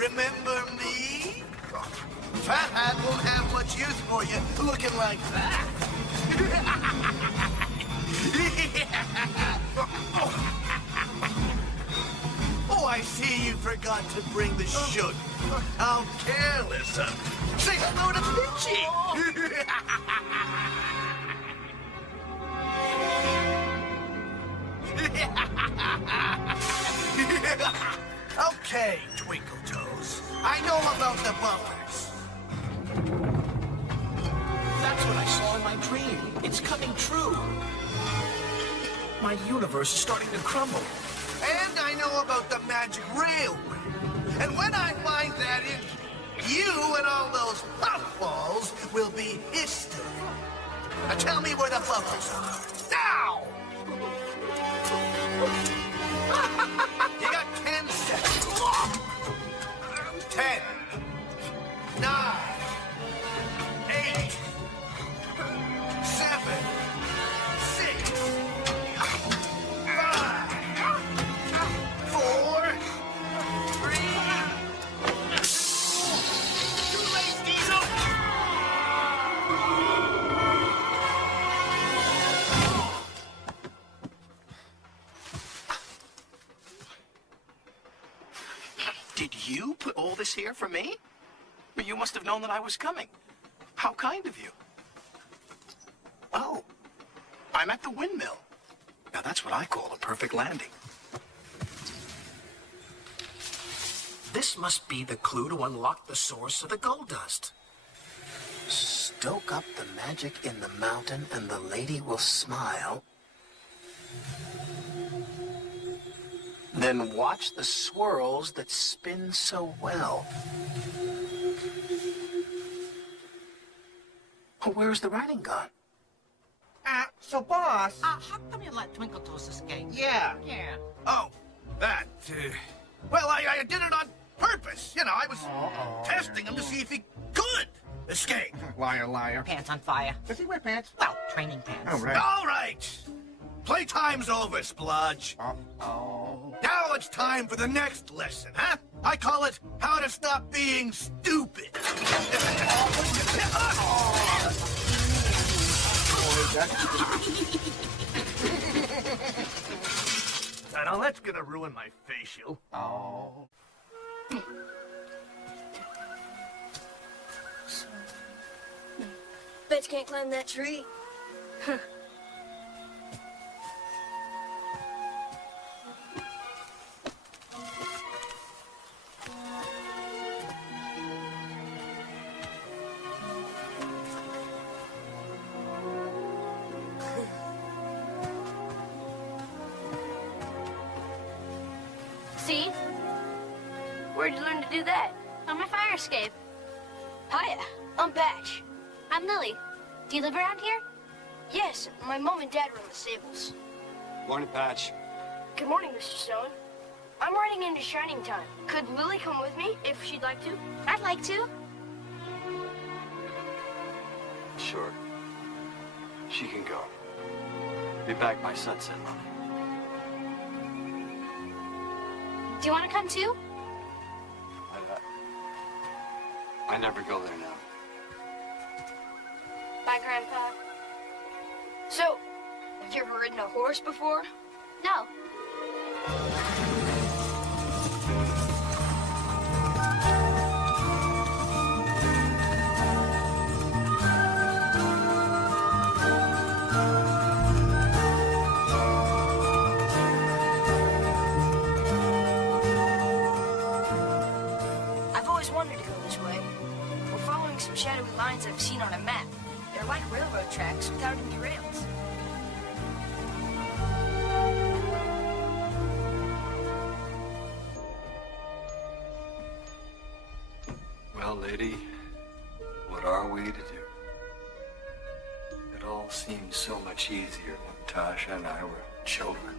Remember me? Fat Hat won't have much use for you looking like that. Oh, I see you forgot to bring the sugar. How careless of you. Say hello to Pitchy. Okay, Twinkle Toes. I know about the buffers. That's what I saw in my dream. It's coming true. My universe is starting to crumble. And I know about the magic railway. And when I find that you and all those puffballs will be history. Now tell me where the buffers are. Now! You got 10 seconds. 10, 9, 8, 7, 6, 5, 4, 3. Too late, Diesel. Did you put all this here for me? But you must have known that I was coming. How kind of you. Oh, I'm at the windmill. Now that's what I call a perfect landing. This must be the clue to unlock the source of the gold dust. Stoke up the magic in the mountain and the lady will smile. Then watch the swirls that spin so well. Oh, where's the writing gone? So boss... How come you let Twinkle Toes escape? Yeah. Yeah. Oh, that, well, I did it on purpose. You know, I was testing him to see if he could escape. Liar, liar. Pants on fire. Does he wear pants? Well, training pants. Oh, right. All right. Playtime's over, Splodge. Oh. Now it's time for the next lesson, huh? I call it How to Stop Being Stupid. Now that's gonna ruin my facial. Oh. Bet you can't climb that tree. Huh. See? Where'd you learn to do that? On my fire escape. Hiya, I'm Patch. I'm Lily. Do you live around here? Yes, my mom and dad run the stables. Morning, Patch. Good morning, Mr. Stone. I'm riding into Shining Time. Could Lily come with me if she'd like to? I'd like to. Sure. She can go. Be back by sunset, Lily. Do you want to come too? I never go there now. Bye, Grandpa. So, have you ever ridden a horse before? No. I've always wanted to go this way. We're following some shadowy lines I've seen on a map. They're like railroad tracks without any rails. Well, lady, what are we to do? It all seemed so much easier when Tasha and I were children.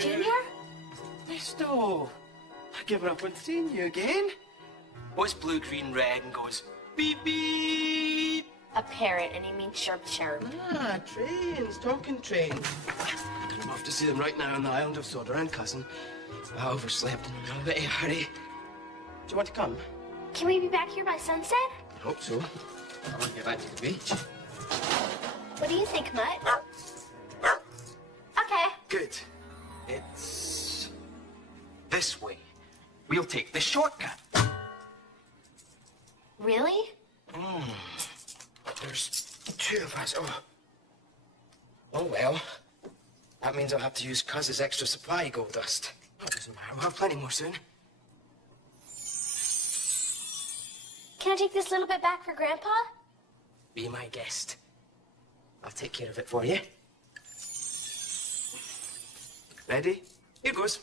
Junior? Listo. giving up on seeing you again. What's blue, green, red and goes beep, beep? A parrot, and he means sharp, sharp. Ah, trains, talking trains. I'm off to see them right now on the island of Sodaran, cousin. I overslept and I'm in a bit of a hurry. Do you want to come? Can we be back here by sunset? I hope so. I want to get back to the beach. What do you think, Mutt? Okay. Good. It's this way. We'll take the shortcut. Really? There's two of us. Oh well. That means I'll have to use Cuz's extra supply of gold dust. It doesn't matter. We'll have plenty more soon. Can I take this little bit back for Grandpa? Be my guest. I'll take care of it for you. Ready? Here goes.